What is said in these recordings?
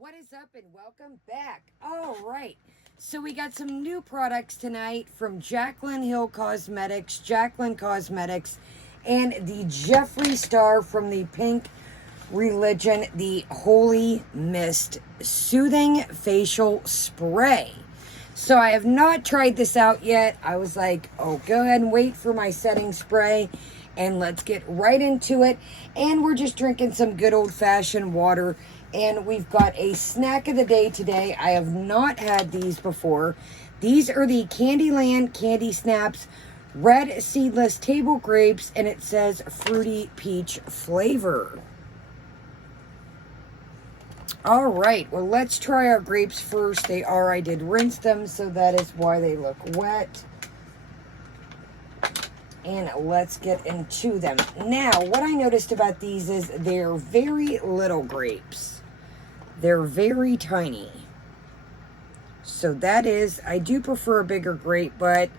What is up and welcome back. All right. So we got some new products tonight from Jaclyn Cosmetics, and the Jeffree Star from the Pink Religion, the Holy Mist Soothing Facial Spray. So I have not tried this out yet. I was like, oh, go ahead and wait for my setting spray. And let's get right into it. And we're just drinking some good old-fashioned water. And we've got a snack of the day today. I have not had these before. These are the Candyland Candy Snaps Red Seedless Table Grapes. And it says Fruity Peach flavor. All right, well, let's try our grapes first. I did rinse them, so that is why they look wet. And let's get into them. Now, what I noticed about these is they're very little grapes. They're very tiny. So that is, I do prefer a bigger grape, but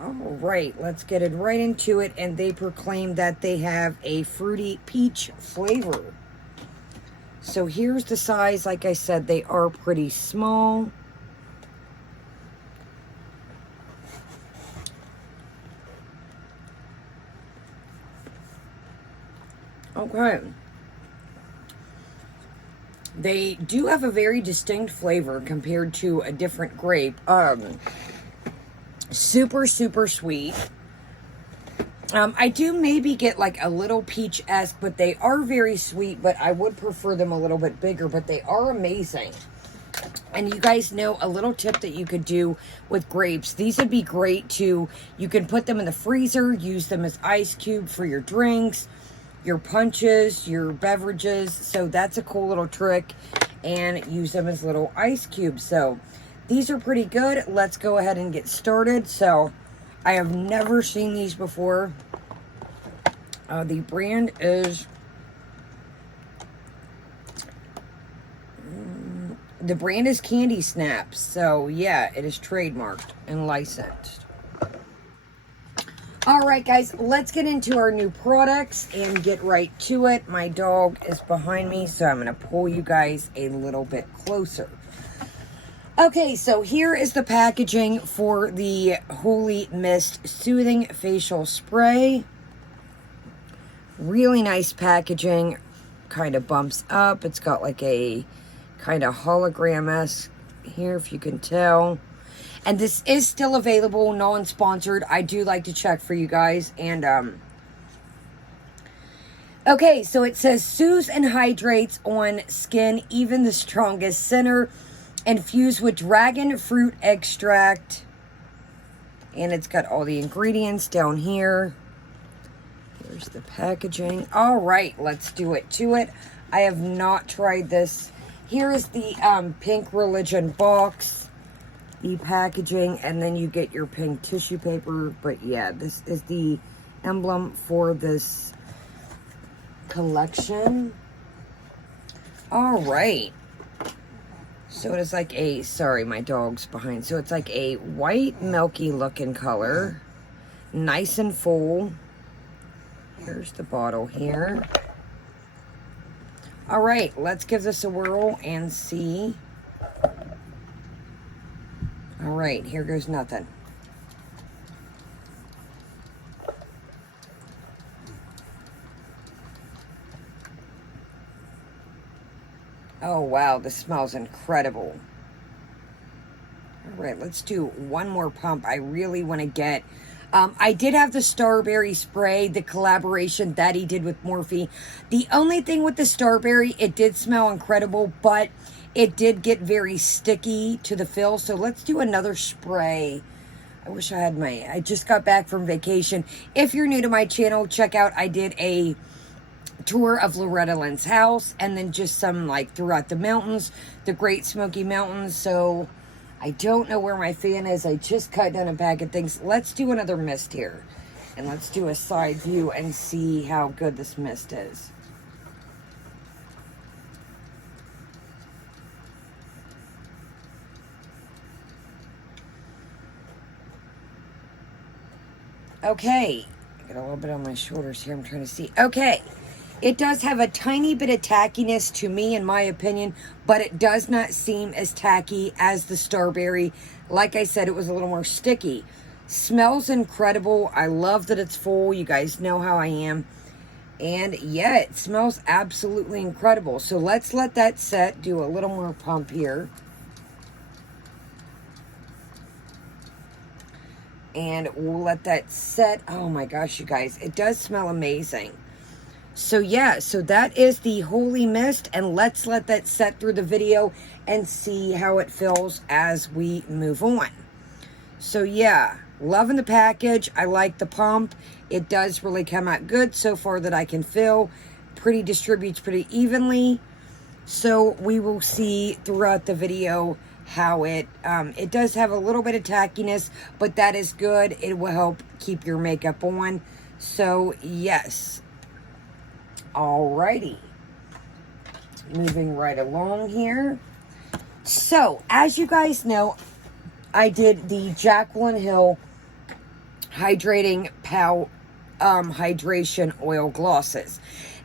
all right, let's get it right into it. And they proclaim that they have a fruity peach flavor. So here's the size. Like I said, they are pretty small. Okay. They do have a very distinct flavor compared to a different grape. Super, super sweet. I do maybe get like a little peach-esque, but they are very sweet, but I would prefer them a little bit bigger, but they are amazing. And you guys know a little tip that you could do with grapes. These would be great too. You can put them in the freezer, use them as ice cube for your drinks, your punches, your beverages. So that's a cool little trick, and use them as little ice cubes. So these are pretty good. Let's go ahead and get started. So I have never seen these before. The brand is Candy Snaps. So yeah, it is trademarked and licensed. All right, guys, let's get into our new products and get right to it. My dog is behind me, so I'm going to pull you guys a little bit closer. Okay, so here is the packaging for the Holy Mist Soothing Facial Spray. Really nice packaging. Kind of bumps up. It's got like a kind of hologram-esque here, if you can tell. And this is still available, non-sponsored. I do like to check for you guys. And, okay, so it says, soothes and hydrates on skin, even the strongest sinner. Infused with dragon fruit extract. And it's got all the ingredients down here. Here's the packaging. All right, let's do it to it. I have not tried this. Here is the Pink Religion box. The packaging, and then you get your pink tissue paper. But yeah, this is the emblem for this collection. All right. So it is like a, sorry, my dog's behind. So it's like a white, milky looking color. Nice and full. Here's the bottle here. All right, let's give this a whirl and see. All right, here goes nothing. Oh, wow, this smells incredible. All right, let's do one more pump. I really want to get... I did have the Starberry spray, the collaboration that he did with Morphe. The only thing with the Starberry, it did smell incredible, but it did get very sticky to the fill. So let's do another spray. I wish I had I just got back from vacation. If you're new to my channel, check out, I did a tour of Loretta Lynn's house, and then just some like throughout the mountains, the Great Smoky Mountains. So I don't know where my fan is. I just cut down a bag of things. Let's do another mist here, and let's do a side view and see how good this mist is. Okay, I got a little bit on my shoulders here. I'm trying to see. Okay, It does have a tiny bit of tackiness to me, in my opinion, but it does not seem as tacky as the Starberry. Like I said, it was a little more sticky. Smells incredible. I love that it's full. You guys know how I am. And yeah, it smells absolutely incredible. So let's let that set. Do a little more pump here. And we'll let that set. Oh my gosh, you guys. It does smell amazing. So yeah, so that is the Holy Mist. And let's let that set through the video and see how it feels as we move on. So yeah, loving the package. I like the pump. It does really come out good so far that I can feel. Distributes pretty evenly. So we will see throughout the video how it does have a little bit of tackiness, but that is good. It will help keep your makeup on. So yes. Alrighty. Moving right along here. So as you guys know, I did the Jaclyn Hill Hydrating Pout Hydration Oil Glosses.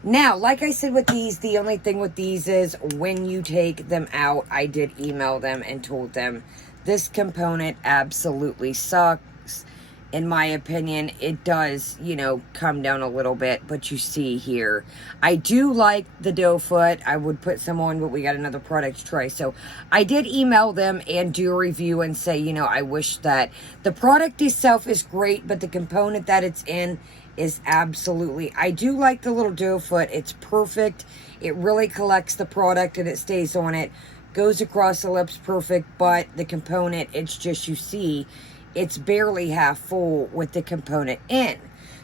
Now, like I said with these, the only thing with these is when you take them out, I did email them and told them this component absolutely sucks. In my opinion, it does, you know, come down a little bit, but you see here, I do like the doe foot. I would put some on, but we got another product to try. So I did email them and do a review and say, you know, I wish that the product itself is great, but the component that it's in is absolutely, I do like the little doe foot. It's perfect. It really collects the product and it stays on it. Goes across the lips perfect, but the component, it's just, you see, it's barely half full with the component in.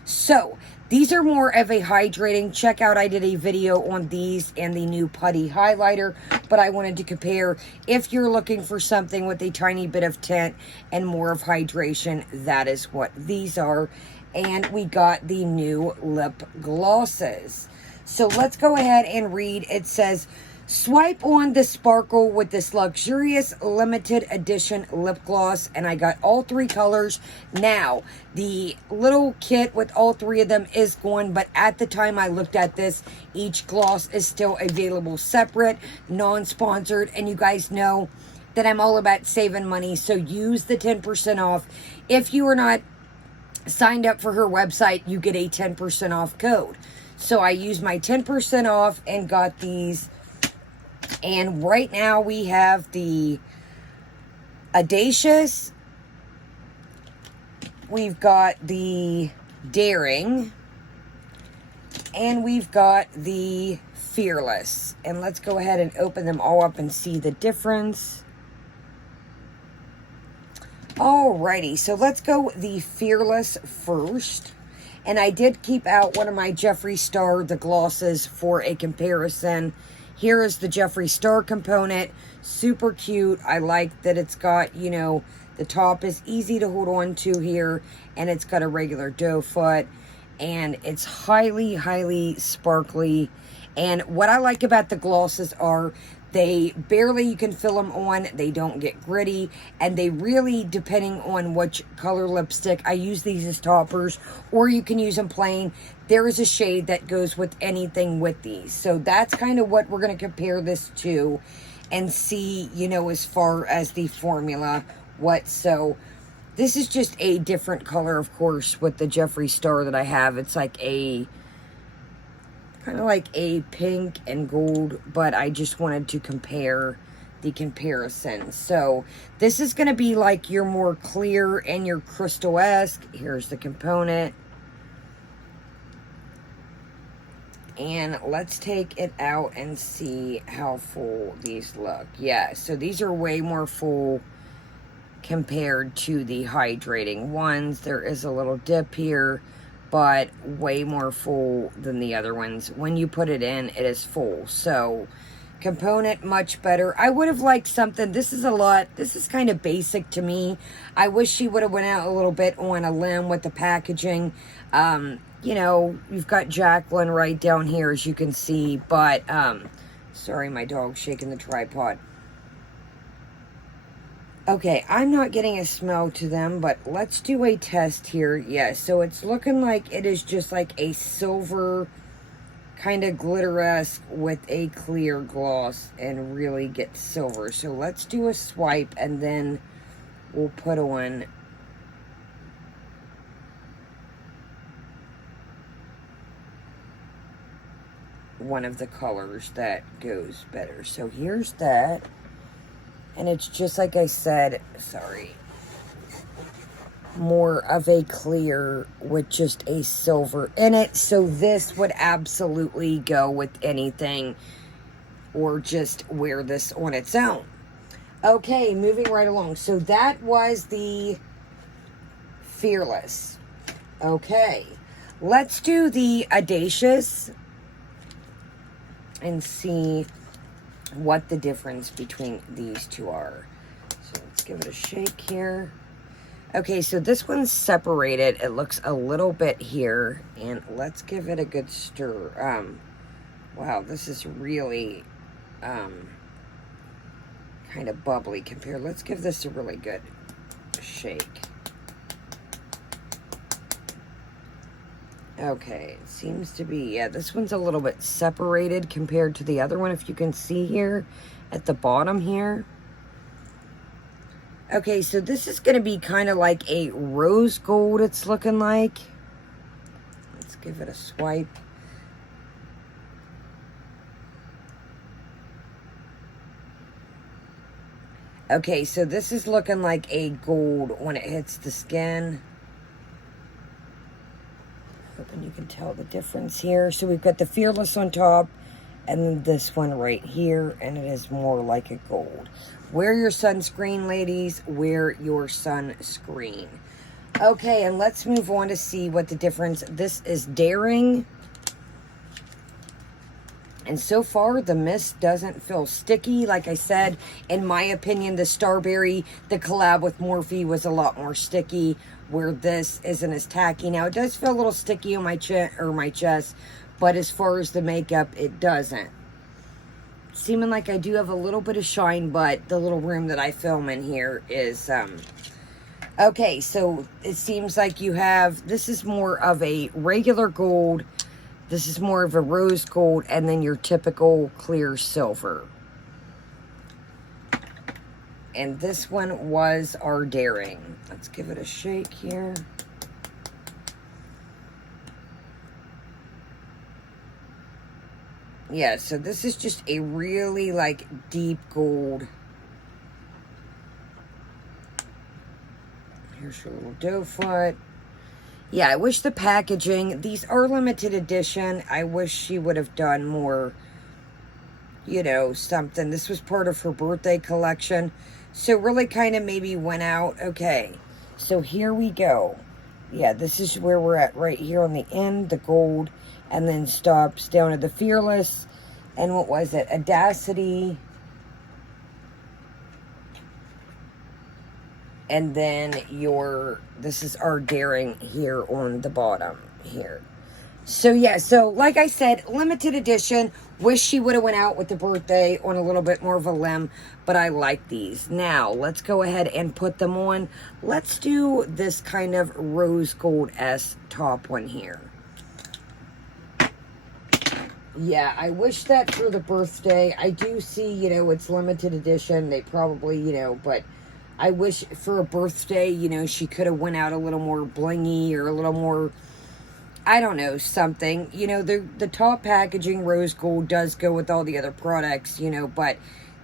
So these are more of a hydrating. Check out, I did a video on these and the new putty highlighter, but I wanted to compare if you're looking for something with a tiny bit of tint and more of hydration, that is what these are. And we got the new lip glosses. So let's go ahead and read. It says, swipe on the sparkle with this luxurious limited edition lip gloss. And I got all three colors. Now, the little kit with all three of them is gone. But at the time I looked at this, each gloss is still available separate, non-sponsored. And you guys know that I'm all about saving money. So use the 10% off. If you are not signed up for her website, you get a 10% off code. So I used my 10% off and got these. And right now we have the Audacious. We've got the Daring. And we've got the Fearless. And let's go ahead and open them all up and see the difference. Alrighty, so let's go the Fearless first. And I did keep out one of my Jeffree Star, the glosses, for a comparison. Here is the Jeffree Star component. Super cute. I like that it's got, you know, the top is easy to hold on to here. And it's got a regular doe foot. And it's highly, highly sparkly. And what I like about the glosses are they barely, you can fill them on. They don't get gritty. And they really, depending on which color lipstick, I use these as toppers. Or you can use them plain. There is a shade that goes with anything with these. So that's kind of what we're going to compare this to. And see, you know, as far as the formula. So this is just a different color, of course, with the Jeffree Star that I have. It's like a kind of like a pink and gold, but I just wanted to compare the comparison. So this is going to be like your more clear and your crystal-esque. Here's the component. And let's take it out and see how full these look. Yeah, so these are way more full compared to the hydrating ones. There is a little dip here, but way more full than the other ones. When you put it in, it is full. So, component, much better. I would have liked something. This is kind of basic to me. I wish she would have went out a little bit on a limb with the packaging. You know, you've got Jaclyn right down here, as you can see. But, sorry, my dog's shaking the tripod. Okay, I'm not getting a smell to them, but let's do a test here. Yeah, so it's looking like it is just like a silver kind of glitter-esque with a clear gloss and really get silver. So let's do a swipe and then we'll put on one of the colors that goes better. So here's that. And it's just like I said, sorry, more of a clear with just a silver in it. So this would absolutely go with anything or just wear this on its own. Okay, moving right along. So that was the Fearless. Okay, let's do the Audacious and see what the difference between these two are. So let's give it a shake here. Okay, so this one's separated. It looks a little bit here. And let's give it a good stir. Wow, this is really kind of bubbly compared. Let's give this a really good shake. Okay, it seems to be, yeah, this one's a little bit separated compared to the other one, if you can see here at the bottom here. Okay, so this is going to be kind of like a rose gold, it's looking like. Let's give it a swipe. Okay, so this is looking like a gold when it hits the skin. Hoping you can tell the difference here. So we've got the Fearless on top and then this one right here, and it is more like a gold. Wear your sunscreen, ladies. Wear your sunscreen. Okay, and let's move on to see what the difference. This is Daring. And so far, the mist doesn't feel sticky. Like I said, in my opinion, the Starberry, the collab with Morphe was a lot more sticky, where this isn't as tacky. Now, it does feel a little sticky on my chin or my chest, but as far as the makeup, it doesn't. Seeming like I do have a little bit of shine, but the little room that I film in here is, okay, so it seems like you have, this is more of a regular gold, this is more of a rose gold, and then your typical clear silver. And this one was our Daring. Let's give it a shake here. Yeah, so this is just a really, like, deep gold. Here's your little doe foot. Yeah, I wish the packaging, these are limited edition. I wish she would have done more, you know, something. This was part of her birthday collection. So really kind of maybe went out. Okay, so here we go. Yeah, this is where we're at right here on the end, the gold. And then stops down to the Fearless. And what was it? Audacity. And then this is our Daring here on the bottom here. So yeah, so like I said, limited edition. Wish she would have went out with the birthday on a little bit more of a limb, but I like these. Now, let's go ahead and put them on. Let's do this kind of rose gold-esque top one here. Yeah, I wish that for the birthday. I do see, you know, it's limited edition. They probably, you know, but I wish for a birthday, you know, she could have went out a little more blingy or a little more, I don't know, something. You know, the top packaging rose gold does go with all the other products, you know, but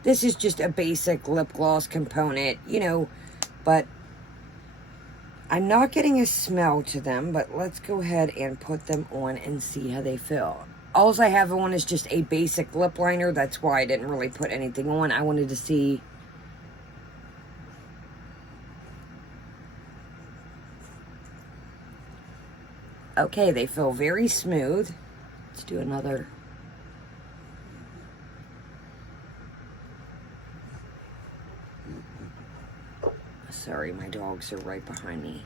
this is just a basic lip gloss component, you know, but I'm not getting a smell to them, but let's go ahead and put them on and see how they feel. All I have on is just a basic lip liner. That's why I didn't really put anything on. I wanted to see. Okay, they feel very smooth. Let's do another. Sorry, my dogs are right behind me.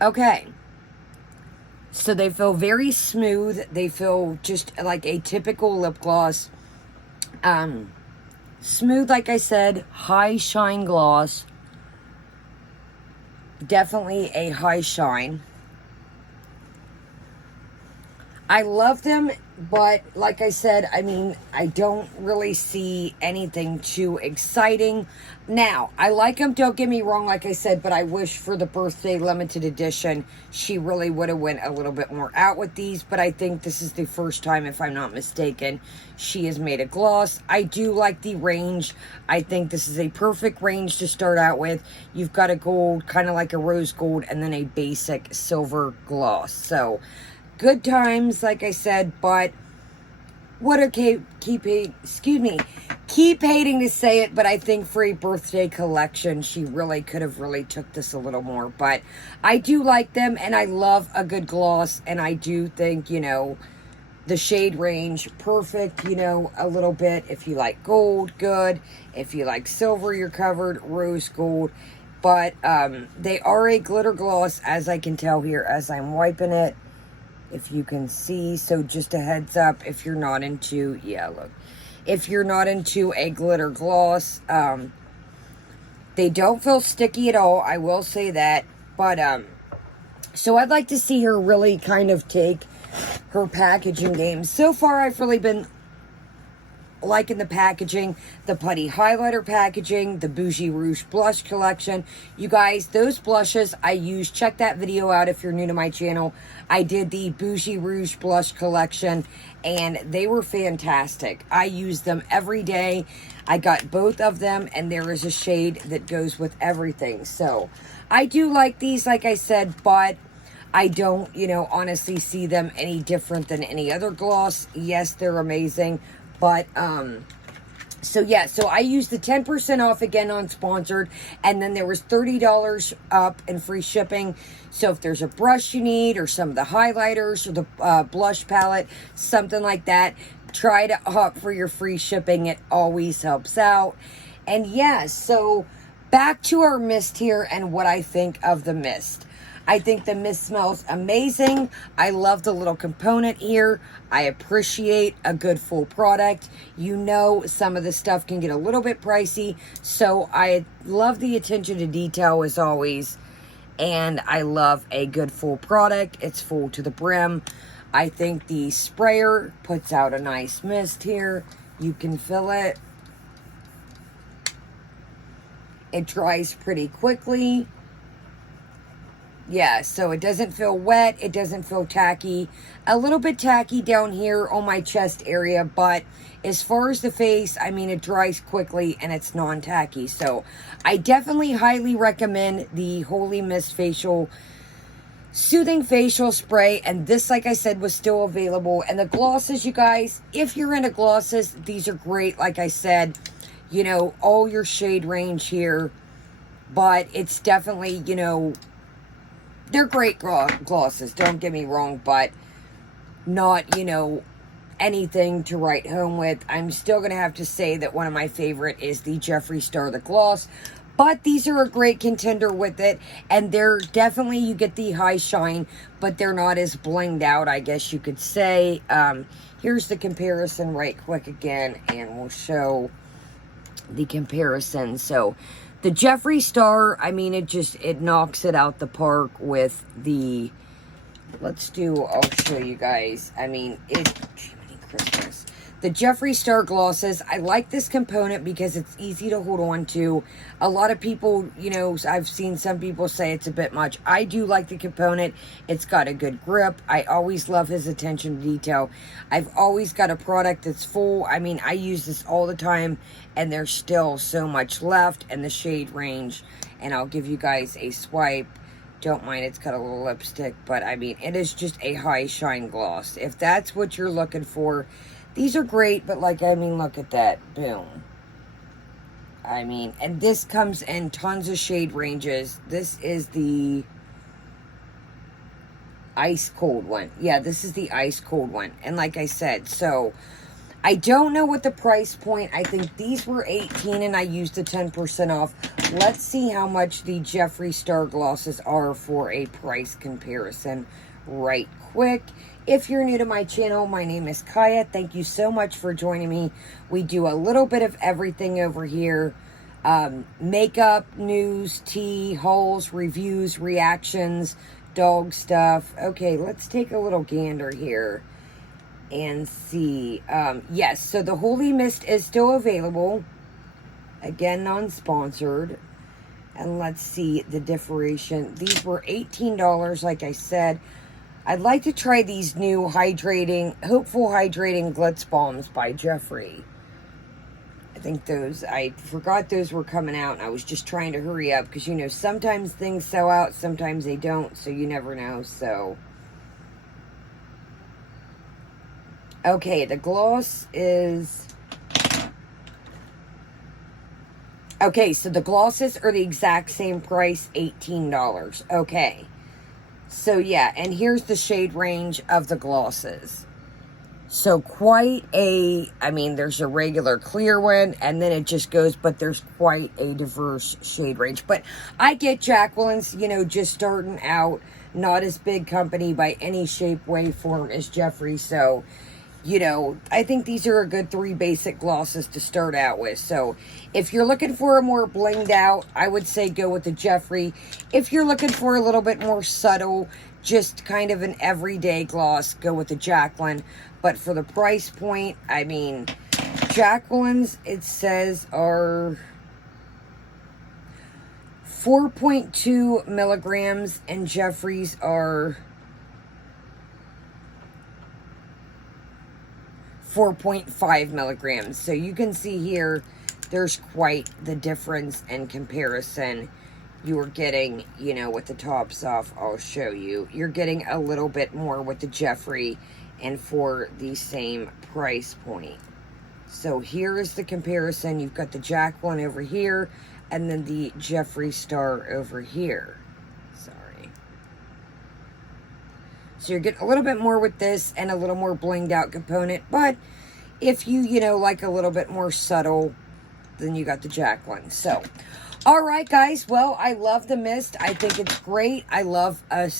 Okay, so they feel very smooth. They feel just like a typical lip gloss. Smooth, like I said, high shine gloss. Definitely a high shine. I love them, but like I said, I mean, I don't really see anything too exciting. Now, I like them, don't get me wrong, like I said, but I wish for the birthday limited edition, she really would have went a little bit more out with these, but I think this is the first time, if I'm not mistaken, she has made a gloss. I do like the range. I think this is a perfect range to start out with. You've got a gold, kind of like a rose gold, and then a basic silver gloss. So, good times, like I said, but what a keep hating to say it, but I think for a birthday collection, she really could have really took this a little more. But I do like them, and I love a good gloss, and I do think, you know, the shade range, perfect, you know, a little bit. If you like gold, good. If you like silver, you're covered, rose gold. But they are a glitter gloss, as I can tell here as I'm wiping it. If you can see, so just a heads up, if you're not into, yeah, look, if you're not into a glitter gloss, they don't feel sticky at all, I will say that, but, so I'd like to see her really kind of take her packaging game. So far, I've really been liking the packaging, the putty highlighter packaging, the Bougie Rouge blush collection. You guys, those blushes I use, check that video out if you're new to my channel. I did the Bougie Rouge blush collection, and they were fantastic. I use them every day. I got both of them, and there is a shade that goes with everything. So, I do like these, like I said, but I don't, you know, honestly see them any different than any other gloss. Yes, they're amazing. But, so yeah, so I used the 10% off again on sponsored, and then there was $30 up and free shipping. So if there's a brush you need, or some of the highlighters, or the blush palette, something like that, try to opt for your free shipping. It always helps out. And yeah, so back to our mist here and what I think of the mist. I think the mist smells amazing. I love the little component here. I appreciate a good full product. You know, some of the stuff can get a little bit pricey, so I love the attention to detail as always, and I love a good full product. It's full to the brim. I think the sprayer puts out a nice mist here. You can feel it. It dries pretty quickly. Yeah, so it doesn't feel wet. It doesn't feel tacky. A little bit tacky down here on my chest area, but as far as the face, I mean, it dries quickly and it's non-tacky. So I definitely highly recommend the Holy Mist Facial Soothing Facial Spray. And this, like I said, was still available. And the glosses, you guys, if you're into glosses, these are great. Like I said, you know, all your shade range here. But it's definitely, you know, they're great glosses, don't get me wrong, but not, you know, anything to write home with. I'm still going to have to say that one of my favorite is the Jeffree Star the Gloss, but these are a great contender with it, and they're definitely, you get the high shine, but they're not as blinged out, I guess you could say. Here's the comparison right quick again, and we'll show the comparison. So the Jeffree Star, I mean, it knocks it out the park with the, I'll show you guys. I mean, Jiminy Christmas. The Jeffree Star glosses, I like this component because it's easy to hold on to. A lot of people, you know, I've seen some people say it's a bit much. I do like the component. It's got a good grip. I always love his attention to detail. I've always got a product that's full. I mean, I use this all the time, and there's still so much left in the shade range. And I'll give you guys a swipe. Don't mind, it's got a little lipstick, but I mean, it is just a high shine gloss. If that's what you're looking for, these are great, but like, I mean, look at that. Boom. I mean, and this comes in tons of shade ranges. This is the ice cold one. Yeah, this is the ice cold one. And like I said, so I don't know what the price point. I think these were $18 and I used the 10% off. Let's see how much the Jeffree Star glosses are for a price comparison right quick. If you're new to my channel, my name is Kaya. Thank you so much for joining me. We do a little bit of everything over here. Makeup, news, tea, hauls, reviews, reactions, dog stuff. Okay, let's take a little gander here and see. Yes, so the Holy Mist is still available. Again, non-sponsored. And let's see the differentiation. These were $18, like I said. I'd like to try these new Hopeful Hydrating Glitz Balms by Jeffree. I think I forgot those were coming out, and I was just trying to hurry up, because, you know, sometimes things sell out, sometimes they don't, so you never know, so. Okay, the gloss is... Okay, so the glosses are the exact same price, $18. Okay. So, yeah, and here's the shade range of the glosses. So, quite I mean, there's a regular clear one, and then it just goes, but there's quite a diverse shade range. But I get Jaclyn's, you know, just starting out, not as big company by any shape, way, form as Jeffree, so... You know, I think these are a good 3 basic glosses to start out with. So, if you're looking for a more blinged out, I would say go with the Jeffree. If you're looking for a little bit more subtle, just kind of an everyday gloss, go with the Jaclyn. But for the price point, I mean, Jaclyn's, it says, are 4.2 milligrams, and Jeffree's are 4.5 milligrams. So you can see here, there's quite the difference in comparison. You are getting, you know, with the tops off, I'll show you. You're getting a little bit more with the Jeffree and for the same price point. So here is the comparison. You've got the Jaclyn over here and then the Jeffree Star over here. Sorry. So you're getting a little bit more with this and a little more blinged out component. But if you know, like a little bit more subtle, then you got the Jaclyn. So, all right, guys. Well, I love the mist. I think it's great. I love a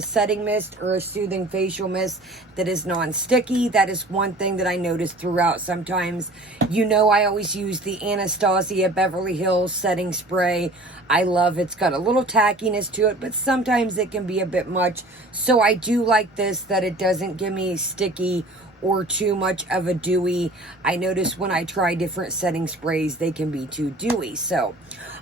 setting mist or a soothing facial mist that is non-sticky. That is one thing that I noticed throughout. Sometimes, you know, I always use the Anastasia Beverly Hills setting spray. I love it's got a little tackiness to it, but sometimes it can be a bit much. So I do like this, that it doesn't give me sticky or too much of a dewy. I notice when I try different setting sprays, they can be too dewy. So,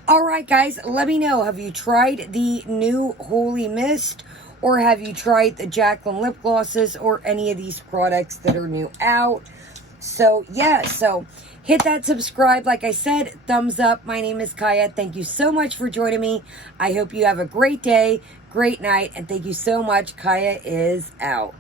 all right, guys, let me know. Have you tried the new Holy Mist? Or have you tried the Jaclyn lip glosses or any of these products that are new out? So, yeah, so hit that subscribe. Like I said, thumbs up. My name is Kaya. Thank you so much for joining me. I hope you have a great day, great night, and thank you so much. Kaya is out.